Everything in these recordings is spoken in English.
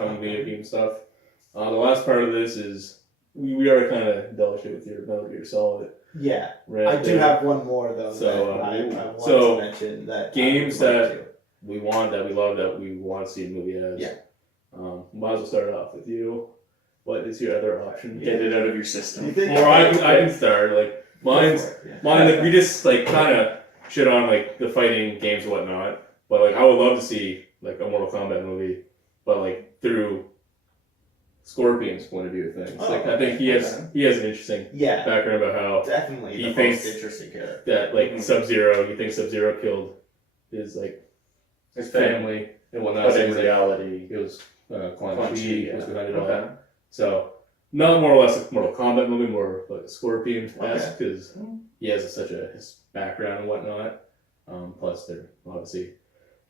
upcoming video game stuff. The last part of this is we are kind of delicate with your Metal Gear Solid. Yeah, Right I do have one more though. So, that I want to mention that games that we love, that we want to see a movie as. Yeah. Might as well start off with you. What is your other option? Get it out of your system. Or I can start. Like mine. Like, we just like kind of shit on like the fighting games and whatnot. But like I would love to see like a Mortal Kombat movie, but like through Scorpion's point of view of things. Like I think he has an interesting background about how definitely he the thinks most interesting character. that like Sub-Zero, he thinks Sub-Zero killed his family and whatnot. But in reality, it was Quan Chi Chi, was behind it all. So not more or less a Mortal Kombat movie, more like a Scorpion-esque because he has such his background and whatnot. Plus, they're obviously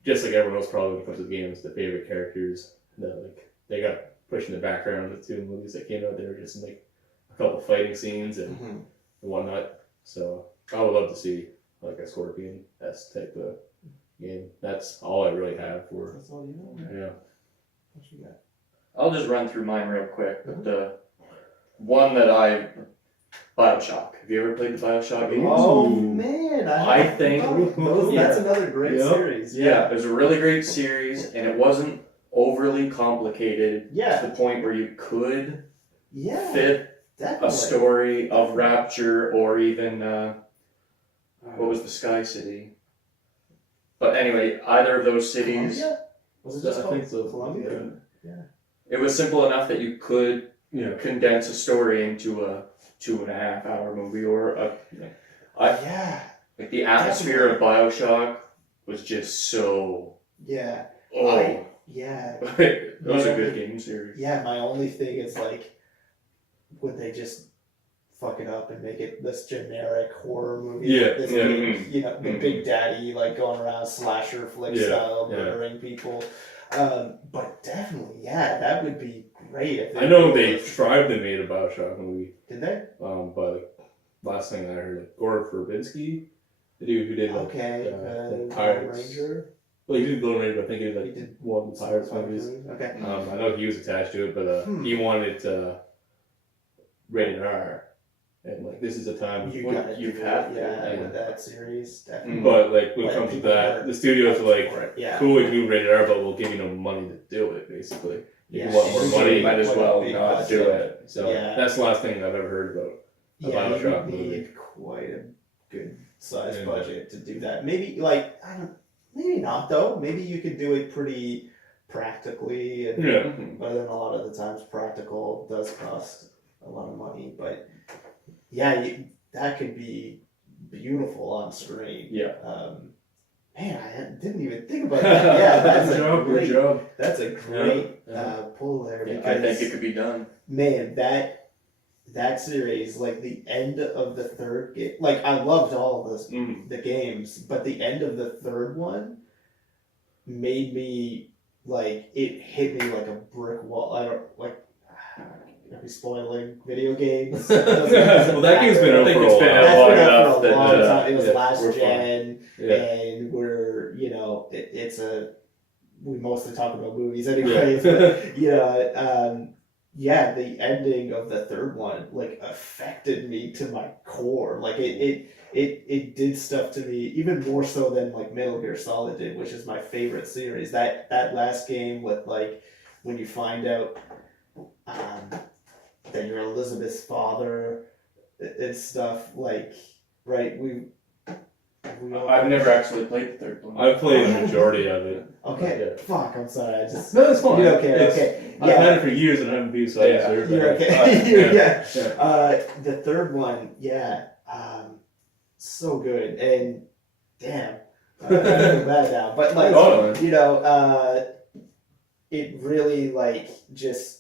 just like everyone else probably when it comes to games, the favorite characters that like they got pushed in the background of the two movies that came out. They were just in like a couple fighting scenes and whatnot. So I would love to see like a Scorpion-esque type of game. That's all I really have for. That's all you know. Yeah. What you got? I'll just run through mine real quick. The one that BioShock. Have you ever played the BioShock games? Oh man, I think that's another great series. Yeah, it was a really great series, and it wasn't overly complicated to the point where you could fit a story of Rapture or even what was the Sky City? But anyway, either of those cities. Columbia? Was it just called Columbia? Yeah. It was simple enough that you could condense a story into a 2.5 hour movie or like the atmosphere of BioShock was just so it was a good game series. Yeah, my only thing is like, would they just fuck it up and make it this generic horror movie? The Big Daddy like going around slasher flick style murdering people. But definitely, that would be great. If I know they tried to make a BioShock movie. Did they? But like, last thing I heard, like Gore Verbinski, the dude who did Pirates. Ranger. Well, he did Golden Ranger, but I think he did one of the Pirates movies. Okay. I know he was attached to it, but he wanted it rated R. And like, this is a time you've had with that series, definitely. But like, when it comes to that, the studios are like, cool, we can do rated R, but we'll give you no money to do it, basically. You want more money, might as well not do it. So that's the last thing I've ever heard about a BioShock movie. You need quite a good size budget to do that. Maybe maybe not though. Maybe you could do it pretty practically. But then a lot of the times, practical does cost a lot of money. But that could be beautiful on screen. Yeah. Man, I didn't even think about that. Yeah, that's good job. That's a great pull there. Because, I think it could be done. Man, that series, like the end of the third game, like I loved all of the games, but the end of the third one made me like it hit me like a brick wall. I don't like. I'd be spoiling video games. Well, that game's been out for a long time. It was last gen, and we're we mostly talk about movies anyways. But the ending of the third one like affected me to my core. Like it did stuff to me even more so than like Metal Gear Solid did, which is my favorite series. That last game with like when you find out that you're Elizabeth's father and stuff, like, right? I've never actually played the third one. I've played the majority of it. Okay. Fuck, I'm sorry. No, it's fine. Okay. I've had it for years and I haven't beat, so I deserve it. You're okay. The third one, so good. And damn, I feel bad now. But like, it really like just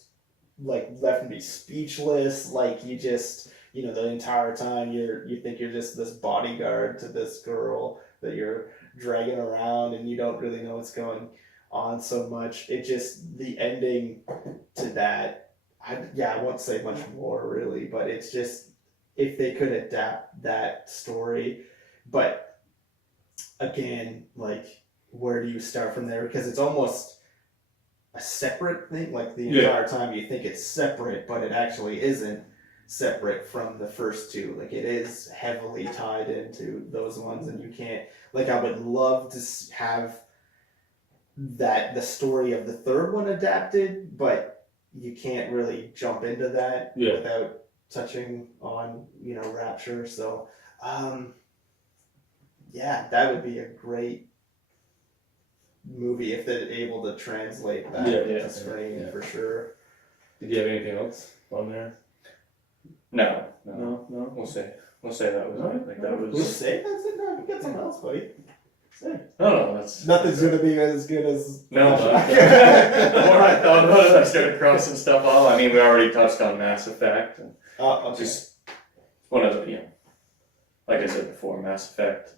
like left me speechless. Like you just, the entire time you think you're just this bodyguard to this girl that you're dragging around and you don't really know what's going on so much. It just, the ending to that, I won't say much more really, but it's just, if they could adapt that story, but again, like, where do you start from there? Because it's almost, a separate thing. Like the entire time you think it's separate, but it actually isn't separate from the first two. Like it is heavily tied into those ones, and you can't. Like I would love to have the story of the third one adapted, but you can't really jump into that without touching on Rapture. So that would be a great movie if they're able to translate that to screen for sure. Did you have anything else on there? No. We'll say that was it. Like that was. We'll say that's it. No, you got something else, buddy. Say. No, that's nothing's gonna be as good as. No, the more I thought about it, I started crossing stuff off. I mean, we already touched on Mass Effect. And just one of the, like I said before, Mass Effect.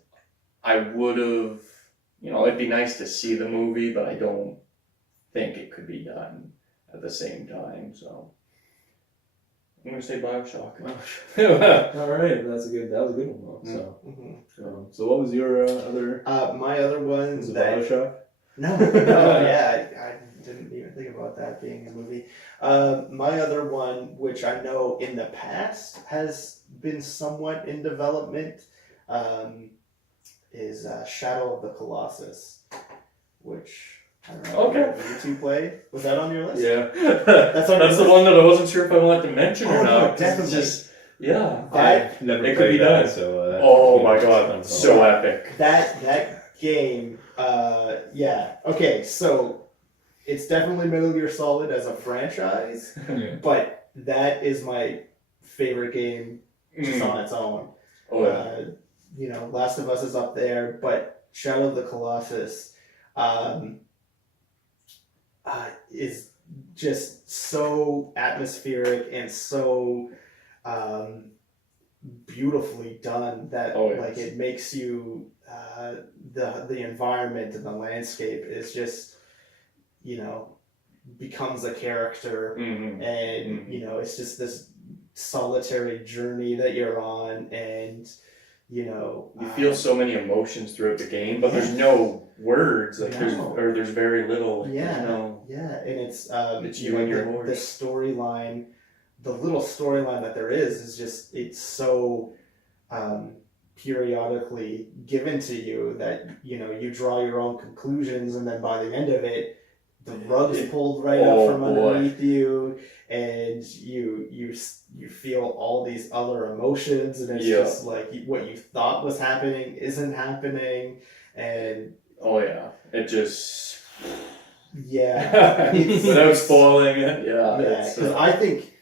I would have, it'd be nice to see the movie, but I don't think it could be done at the same time. So I'm gonna say BioShock. All right, that was a good one. So, so what was your other? My other one was BioShock. No, I didn't even think about that being a movie. My other one, which I know in the past has been somewhat in development, is Shadow of the Colossus, which I don't know. Okay. You two played? Was that on your list? Yeah. That's the one that I wasn't sure if I wanted to mention or not. No, definitely. I've never it played could be that, done. So oh my god, so epic. That game, okay, so it's definitely Metal Gear Solid as a franchise, but that is my favorite game just on its own. Oh yeah. Last of Us is up there, but Shadow of the Colossus is just so atmospheric and so beautifully done that it makes you the environment and the landscape is just becomes a character, and it's just this solitary journey that you're on, and you feel so many emotions throughout the game, but there's no words, there's very little. And it's you and your horse. The storyline, the little storyline that there is just it's so periodically given to you that you draw your own conclusions, and then by the end of it, the rug's pulled right up from underneath you, and you feel all these other emotions, and it's just like what you thought was happening isn't happening, and it just without spoiling it, because I think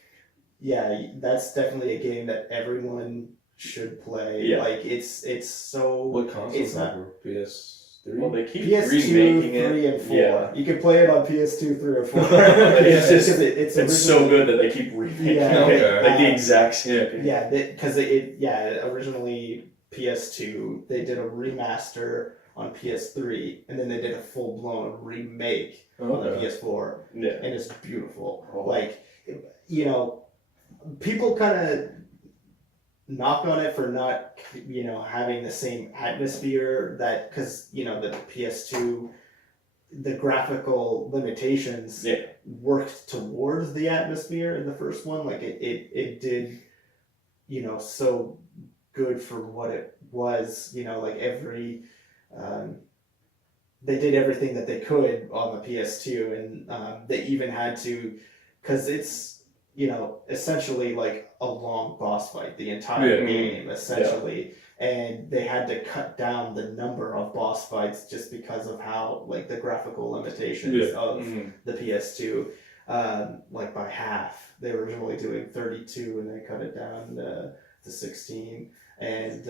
that's definitely a game that everyone should play. Like it's so. What console? It's not PS3. Well, they keep PS2, remaking 3, it. and 4. You can play it on PS2, 3, or 4. It's so good that they keep remaking it. Like the exact same. Because originally PS2, they did a remaster on PS3, and then they did a full-blown remake on the PS4, and it's beautiful. People kind of knock on it for not having the same atmosphere, that because the PS2, the graphical limitations worked towards the atmosphere in the first one. Like it did so good for what it was. They did everything that they could on the PS2, and they even had to, because it's essentially like a long boss fight, the entire game, essentially. And they had to cut down the number of boss fights just because of how, the graphical limitations of the PS2, by half. They were originally doing 32, and they cut it down to 16. And,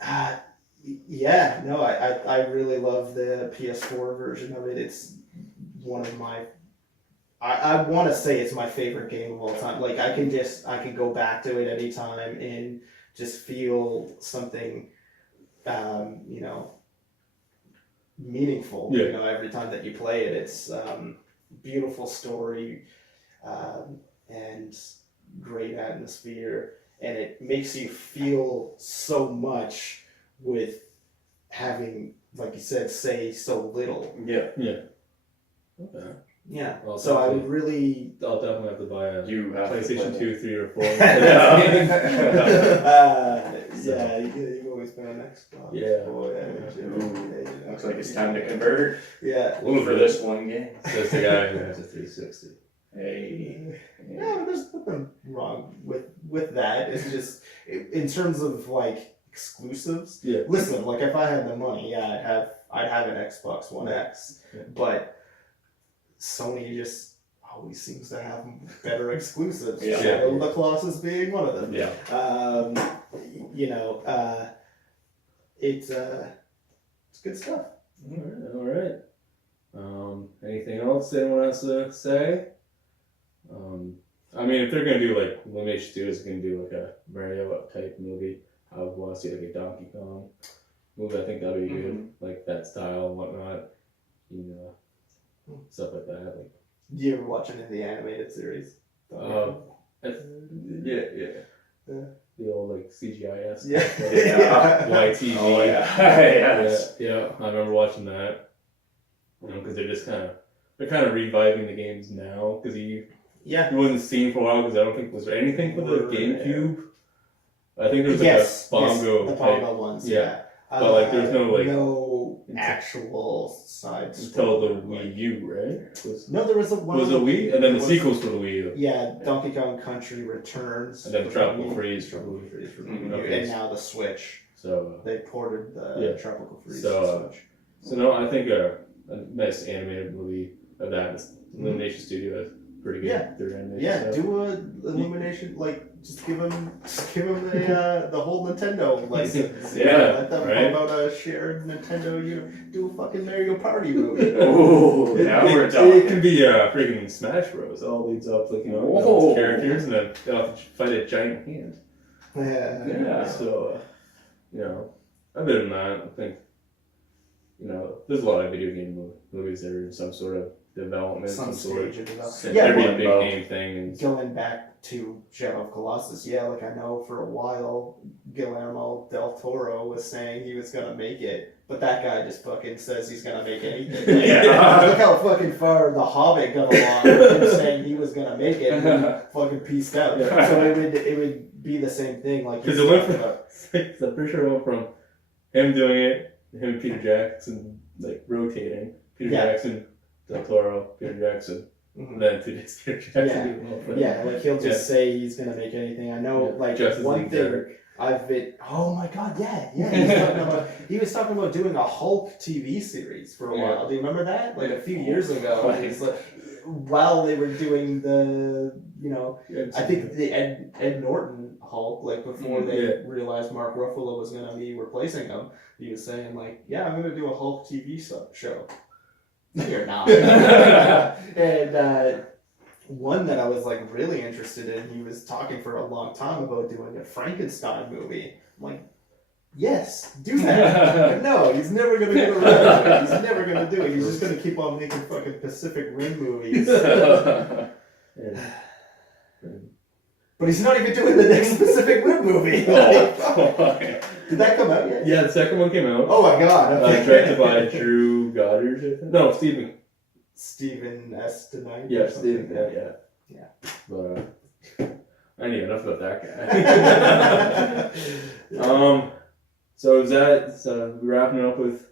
I really love the PS4 version of it. It's one of my... I want to say it's my favorite game of all time. I can go back to it anytime and just feel something, meaningful. Every time that you play it, it's beautiful story, and great atmosphere, and it makes you feel so much with having, like you said, say so little. Okay. Yeah. Well, so I would really. I'll definitely have to buy a You have PlayStation 2, 3, or 4. Yeah, you've always been an Xbox. Yeah. Ooh, looks like it's time to convert. Yeah. For this one game. Says the guy who has a 360. Hey. Yeah, there's nothing wrong with that. It's just in terms of like exclusives. Yeah. Listen, like if I had the money, yeah, I'd have an Xbox One X. Yeah. But Sony just always seems to have better exclusives. Yeah. Shadow of the Colossus being one of them. Yeah. It's good stuff. All right. Anything else anyone has to say? I mean, if they're gonna do like Illumination Studios, gonna do like a Mario type movie, I would want to see like a Donkey Kong movie. I think that'd be good, like that style and whatnot. Stuff like that. Like, you ever watch any of the animated series? yeah. The old like CGI-esque. Yeah. YTV. Oh yeah. Yes. Yeah. I remember watching that. Because they're kind of reviving the games now. Because he wasn't seen for a while. Because I don't think was there anything for the GameCube. I think there was like a bongo. The bongo ones. Yeah. But like, there's no actual side until the Wii U, right? No, there was a one. Was a Wii, and then the sequels for the Wii U. Yeah, Donkey Kong Country Returns, and then Tropical Freeze for the Wii U, okay. and now the Switch. So they ported the Tropical Freeze to the Switch. So no, I think a nice animated movie of that is Illumination Studio. Pretty good. Yeah, their animation yeah. stuff. Do a Illumination, like just give them the whole Nintendo license. Let them know about a shared Nintendo. You do a fucking Mario Party movie. Oh, now we're talking. It can be freaking Smash Bros. It all leads up like characters, and then they'll have to fight a giant hand. Yeah. So other than that, I think there's a lot of video game movies that are in some sort of development, some sort of development. Yeah, every big name thing. And going back to Shadow of Colossus, like I know for a while Guillermo del Toro was saying he was gonna make it, but that guy just fucking says he's gonna make anything. Look how fucking far The Hobbit got along with him saying he was gonna make it, and he fucking pieced out. So it would be the same thing, like because it went from I'm pretty sure it went from him doing it, him and Peter Jackson like rotating, Peter Jackson, Del Toro, Peter Jackson, and then Peter Jackson. Like he'll just say he's gonna make anything. I know, like Justice one League thing I've been. Oh my god, he was talking about doing a Hulk TV series for a while. Do you remember that? Like a few years ago, he's like, while they were doing the, I think the Ed Norton Hulk, like before they realized Mark Ruffalo was gonna be replacing him, he was saying like, I'm gonna do a Hulk TV show. No, you're not. And one that I was like really interested in, he was talking for a long time about doing a Frankenstein movie. I'm like, yes, do that. But no, he's never gonna get around to it. He's never gonna do it. He's just gonna keep on making fucking Pacific Rim movies. But he's not even doing the next Pacific Rim movie. Did that come out yet? Yeah, the second one came out. Oh my god. Okay. Directed by Drew Goddard, I think. No, Steven S. DeKnight. Yeah, Steven. Yeah. But anyway, enough about that guy. So is that we wrapping it up with?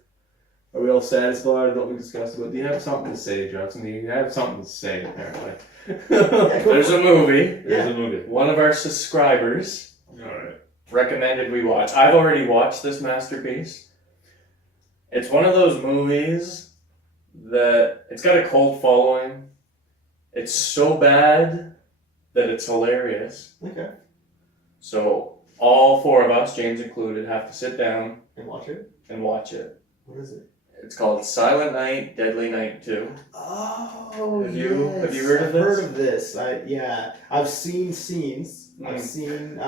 Are we all satisfied with what we discussed? But do you have something to say, Johnson? Do you have something to say? Apparently. There's a movie. There's a movie. One of our subscribers recommended we watch. I've already watched this masterpiece. It's one of those movies that it's got a cult following. It's so bad that it's hilarious. Okay. So all four of us, James included, have to sit down and watch it. What is it? It's called Silent Night, Deadly Night 2. Oh, have you heard of this? I've heard of this. I've seen scenes. I've seen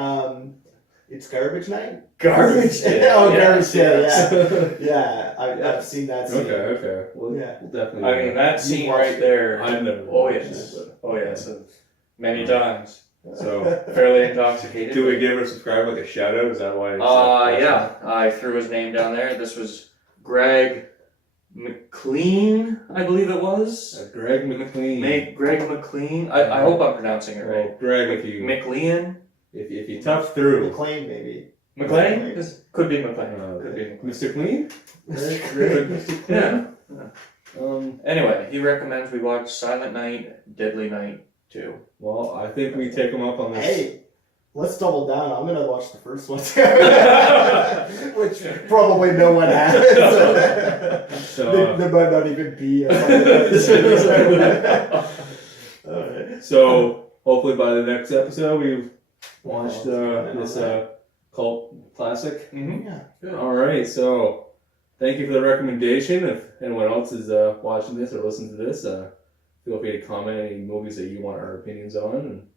it's Garbage Night. Garbage Day. Garbage Day. Yeah. I've seen that scene. Okay. Well, we'll definitely. I mean, that scene right there. I've never. So many times. So fairly intoxicated. Do we give our subscriber like a shout out? Is that why? I threw his name down there. This was Greg McLean, I believe it was. Greg McLean. Greg McLean. I hope I'm pronouncing it right. Well, Greg, if you McLean. if you tough through McLean, maybe. McLean? Could be McLean. Could be McLean. Mr. Clean. Mr. Clean. Yeah. Anyway, he recommends we watch Silent Night, Deadly Night 2. Well, I think we take him up on this. Hey, let's double down. I'm gonna watch the first one too, which probably no one has. So, there might not even be a Silent Night. Alright. So hopefully by the next episode we've watched this cult classic. Mm-hmm. Yeah. Good. All right, so thank you for the recommendation. If anyone else is watching this or listening to this, feel free to comment any movies that you want our opinions on, and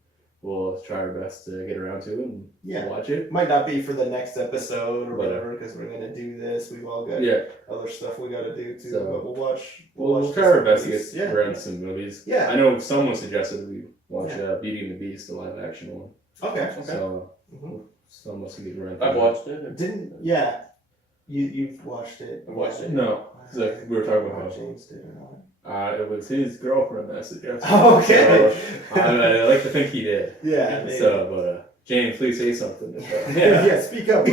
we'll try our best to get around to it and watch it. Might not be for the next episode or whatever, because we're gonna do this. We've all got other stuff we gotta do too. So, but we'll watch. We'll try our best to get around some movies. Yeah. I know someone suggested we watch Beauty and the Beast, the live action one. Okay. So some of us can get around. I've watched it. You've watched it. I watched it. No, like we were talking about how James did or not. it was his girlfriend that suggested. Okay. So, I like to think he did. Yeah. Maybe. So, but James, please say something. Yeah. Speak up.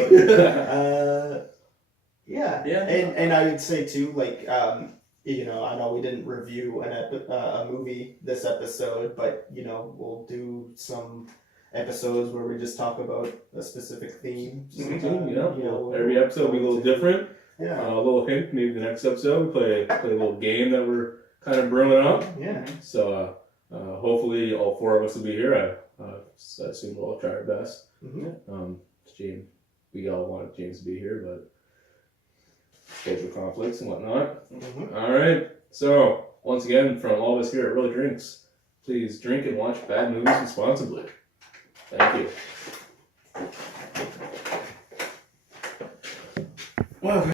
Yeah. And I would say too, like, you know, I know we didn't review a movie this episode, but you know, we'll do some episodes where we just talk about a specific theme. Every episode will be a little different. Yeah. A little hint, maybe the next episode we play a little game that we're kind of brewing up. Yeah. So hopefully all four of us will be here. I assume we'll all try our best. Mm-hmm. James, we all wanted James to be here, but schedule conflicts and whatnot. Mm-hmm. All right. So once again, from all of us here at Really Drinks, please drink and watch bad movies responsibly. Thank you. Wow.